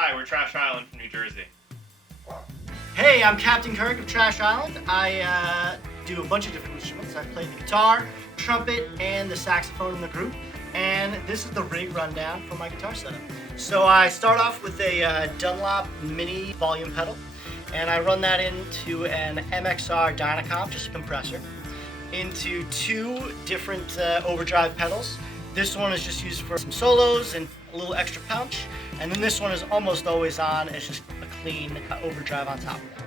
Hi, we're Trash Island from New Jersey. Hey, I'm Captain Kirk of Trash Island. I do a bunch of different instruments. I play the guitar, trumpet, and the saxophone in the group. And this is the rig rundown for my guitar setup. So I start off with a Dunlop mini volume pedal, and I run that into an MXR Dynacomp, just a compressor, into two different overdrive pedals. This one is just used for some solos and a little extra punch, and then this one is almost always on. It's just a clean overdrive on top of that.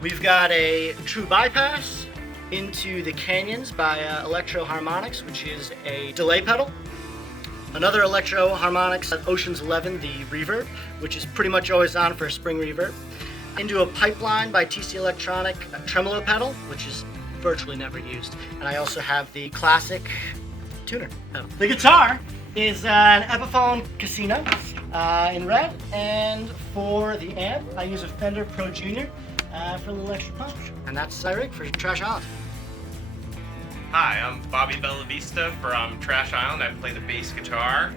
We've got a true bypass into the Canyons by Electro Harmonics, which is a delay pedal. Another Electro Harmonics Ocean's 11, the Reverb, which is pretty much always on for a spring reverb. Into a Pipeline by TC Electronic tremolo pedal, which is virtually never used. And I also have the classic tuner pedal. The guitar is an Epiphone Casino in red, and for the amp, I use a Fender Pro Junior for a little extra punch. And that's my rig for Trash Island. Hi, I'm Bobby Bellavista from Trash Island. I play the bass guitar.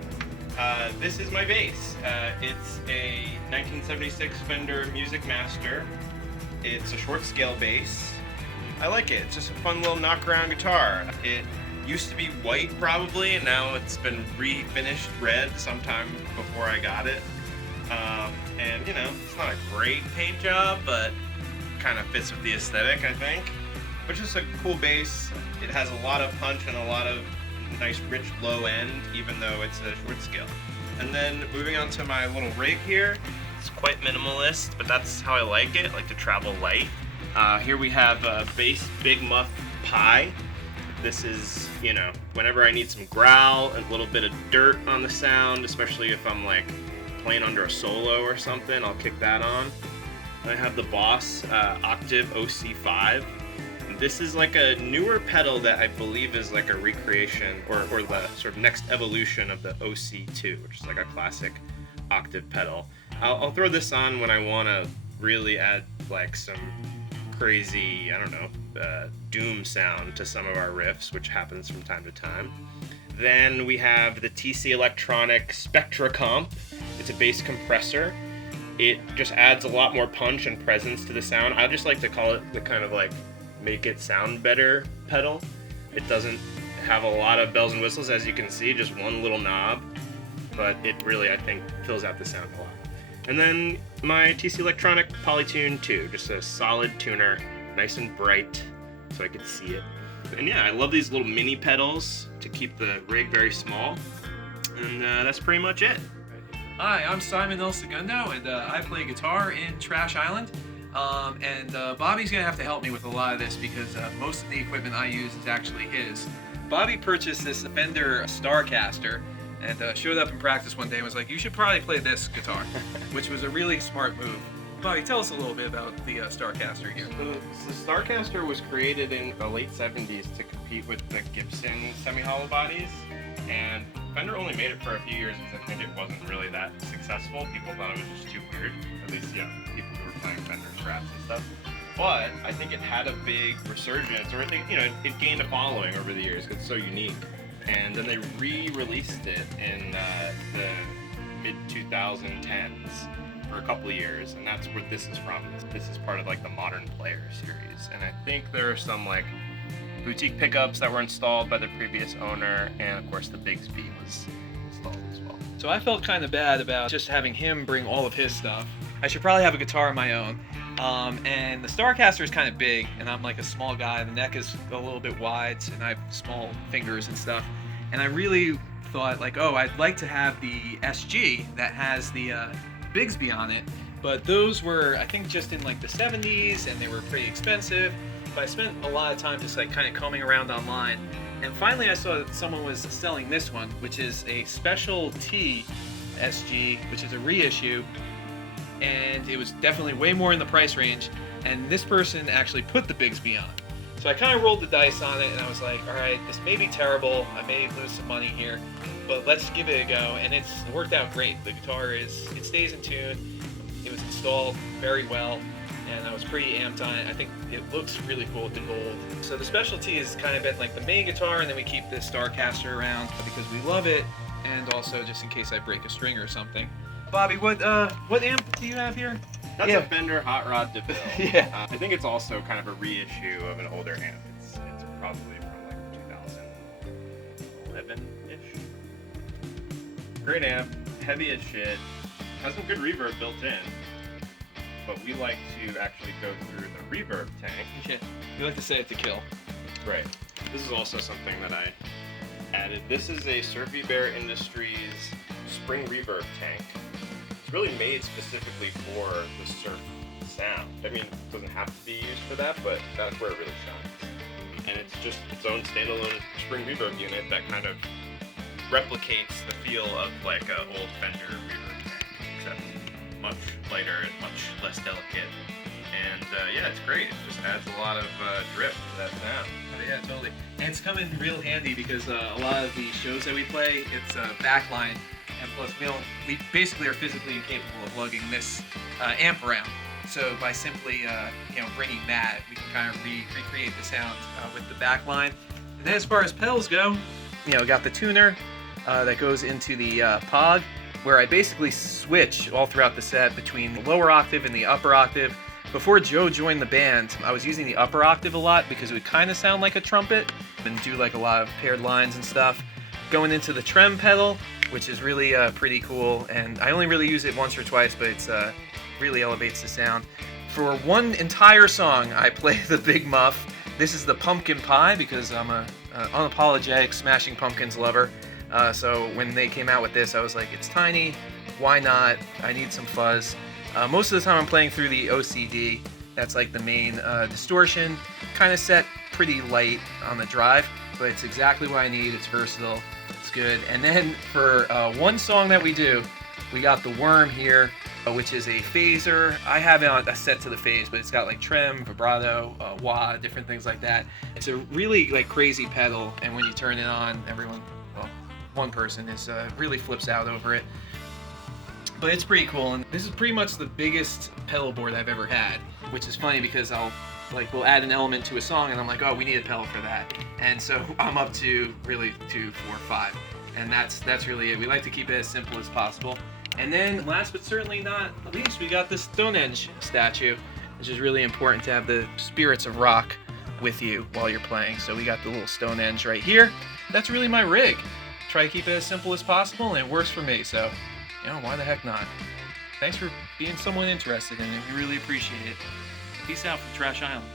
This is my bass. It's a 1976 Fender Music Master. It's a short scale bass. I like it. It's just a fun little knock around guitar. It used to be white probably, and now it's been refinished red sometime before I got it. And you know, it's not a great paint job, but kind of fits with the aesthetic, I think. But just a cool bass. It has a lot of punch and a lot of nice rich low end, even though it's a short scale. And then moving on to my little rig here, it's quite minimalist, but that's how I like it. I like to travel light. Here we have a bass Big Muff Pi. This is, you know, whenever I need some growl, a little bit of dirt on the sound, especially if I'm like playing under a solo or something, I'll kick that on. I have the Boss Octave OC5. This is like a newer pedal that I believe is like a recreation or the sort of next evolution of the OC2, which is like a classic octave pedal. I'll throw this on when I want to really add like some crazy, I don't know, doom sound to some of our riffs, which happens from time to time. Then we have the TC Electronic Spectra Comp. It's a bass compressor. It just adds a lot more punch and presence to the sound. I just like to call it the kind of like make it sound better pedal. It doesn't have a lot of bells and whistles, as you can see, just one little knob, but it really, I think, fills out the sound a lot. And then my TC Electronic Polytune 2, just a solid tuner, nice and bright, so I can see it. And yeah, I love these little mini pedals to keep the rig very small, and that's pretty much it. Hi, I'm Simon El Segundo, and I play guitar in Trash Island. Bobby's gonna have to help me with a lot of this because most of the equipment I use is actually his. Bobby purchased this Fender Starcaster and showed up in practice one day and was like, "You should probably play this guitar," which was a really smart move. Bobby, tell us a little bit about the Starcaster here. The Starcaster was created in the late 70s to compete with the Gibson semi-hollow bodies, and Fender only made it for a few years because I think it wasn't really that successful. People thought it was just too weird, at least, you know, people who were playing Fender Strats and stuff. But I think it had a big resurgence, or I think, you know, it gained a following over the years because it's so unique. And then they re-released it in the mid-2010s for a couple of years, and that's where this is from. This is part of like the Modern Player series, and I think there are some like boutique pickups that were installed by the previous owner, and of course the Bigsby was installed as well. So I felt kind of bad about just having him bring all of his stuff. I should probably have a guitar of my own. And the Starcaster is kind of big, and I'm like a small guy. The neck is a little bit wide, and I have small fingers and stuff. And I really thought like, oh, I'd like to have the SG that has the Bigsby on it. But those were, I think, just in like the 70s, and they were pretty expensive. But I spent a lot of time just like kind of combing around online. And finally I saw that someone was selling this one, which is a Special T SG, which is a reissue. And it was definitely way more in the price range. And this person actually put the Bigsby on. So I kind of rolled the dice on it, and I was like, all right, this may be terrible. I may lose some money here, but let's give it a go. And it's worked out great. The guitar it stays in tune. It was installed very well, and I was pretty amped on it. I think it looks really cool with the gold. So the specialty is kind of been like the main guitar, and then we keep this Starcaster around because we love it, and also just in case I break a string or something. Bobby, what amp do you have here? That's Yeah. a Fender Hot Rod DeVille. Yeah. I think it's also kind of a reissue of an older amp. It's probably from like 2011-ish. Great amp, heavy as shit, has some good reverb built in, but we like to actually go through the reverb tank. Yeah. We like to say it to kill. Right. This is also something that I added. This is a Surfy Bear Industries spring reverb tank. It's really made specifically for the surf sound. I mean, it doesn't have to be used for that, but that's where it really shines. And it's just its own standalone spring reverb unit that kind of replicates the feel of like an old Fender reverb tank, except much lighter and much less delicate. And yeah, it's great. It just adds a lot of drip to that sound. Oh, yeah, totally. And it's come in real handy because a lot of the shows that we play, it's a backline, and plus we basically are physically incapable of lugging this amp around. So by simply bringing that, we can kind of recreate the sound with the backline. And then as far as pedals go, got the tuner that goes into the Pog, where I basically switch all throughout the set between the lower octave and the upper octave. Before Joe joined the band, I was using the upper octave a lot because it would kind of sound like a trumpet and do like a lot of paired lines and stuff. Going into the trem pedal, which is really pretty cool, and I only really use it once or twice, but it's really elevates the sound. For one entire song, I play the Big Muff. This is the Pumpkin Pie because I'm a unapologetic Smashing Pumpkins lover. So when they came out with this, I was like, it's tiny, why not? I need some fuzz. Most of the time I'm playing through the OCD. That's like the main distortion. Kind of set pretty light on the drive, but it's exactly what I need. It's versatile. It's good. And then for one song that we do, we got the Worm here, which is a phaser. I have it on a set to the phase, but it's got like trem, vibrato, wah, different things like that. It's a really like crazy pedal, and when you turn it on, one person really flips out over it. But it's pretty cool, and this is pretty much the biggest pedal board I've ever had, which is funny because we'll add an element to a song, and I'm like, oh, we need a pedal for that, and so I'm up to really 2, 4, 5, and that's really it. We like to keep it as simple as possible. And then last but certainly not least, we got the Stonehenge statue, which is really important to have the spirits of rock with you while you're playing. So we got the little Stonehenge right here. That's really my rig. Try to keep it as simple as possible, and it works for me, so why the heck not? Thanks for being someone interested in it. We really appreciate it. Peace out from Trash Island.